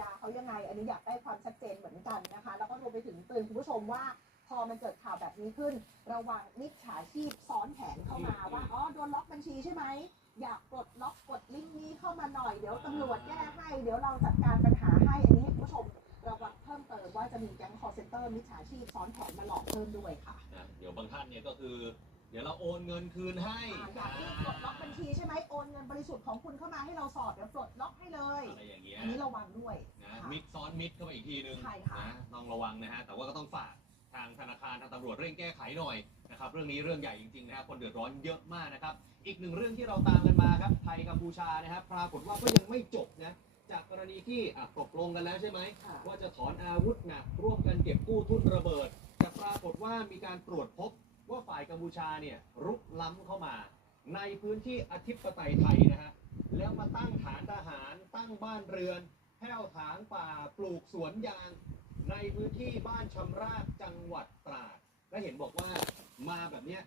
ยาเขายังไง อันนี้อยากได้ความชัดเจนเหมือนกันนะคะ แล้วก็รวมไปถึงเตือนคุณผู้ชมว่า พอมันเกิดข่าวแบบนี้ขึ้น ระวังมิจฉาชีพซ้อนแผนเข้ามาว่าอ๋อโดนล็อกบัญชีใช่ไหมอยากปลดล็อกกดลิงก์นี้เข้ามาหน่อยเดี๋ยวตำรวจแก้ให้ เดี๋ยวเราจัดการปัญหาให้อันนี้ให้คุณผู้ชมระวังเพิ่มเติมว่าจะมีแก๊งคอร์เซนเตอร์มิจฉาชีพซ้อนแผนมาหลอกเพิ่มด้วยค่ะ นะเดี๋ยวบางท่านเนี่ยก็คือ เดี๋ยวเราโอนเงินคืนให้อ่าอยากให้ปลดล็อกบัญชีใช่ไหมโอนเงินบริสุทธิ์ของคุณเข้ามาให้เราสอบเดี๋ยวปลดล็อกให้เลย อะไรอย่างเงี้ยอันนี้ระวังด้วยนะมิดซ้อนมิดเข้าไปอีกทีนึงใช่ค่ะ นะต้องระวังนะฮะแต่ว่าก็ต้องฝากทางธนาคารทางตำรวจเร่งแก้ไขหน่อยนะครับเรื่องนี้เรื่องใหญ่จริงๆนะฮะคนเดือดร้อนเยอะมากนะครับ อีกหนึ่งเรื่องที่เราตามกันมาครับไทยกัมพูชานะครับปรากฏว่าก็ยังไม่จบนะจากกรณีที่อะตกลงกันแล้วใช่ไหมค่ะ ว่าจะถอนอาวุธหนักร่วมกันเก็บกู้ทุนระเบิด แต่ปรากฏว่ามีการตรวจพบ ว่าฝ่ายกัมพูชาเนี่ยรุกล้ำเข้ามา ในพื้นที่อธิปไตยไทยนะฮะแล้วมาตั้งฐานทหาร ตั้งบ้านเรือนแผ้วถางป่าปลูกสวนยาง ในพื้นที่บ้านชำราบจังหวัดตราดและเห็นบอกว่ามาแบบเนี้ย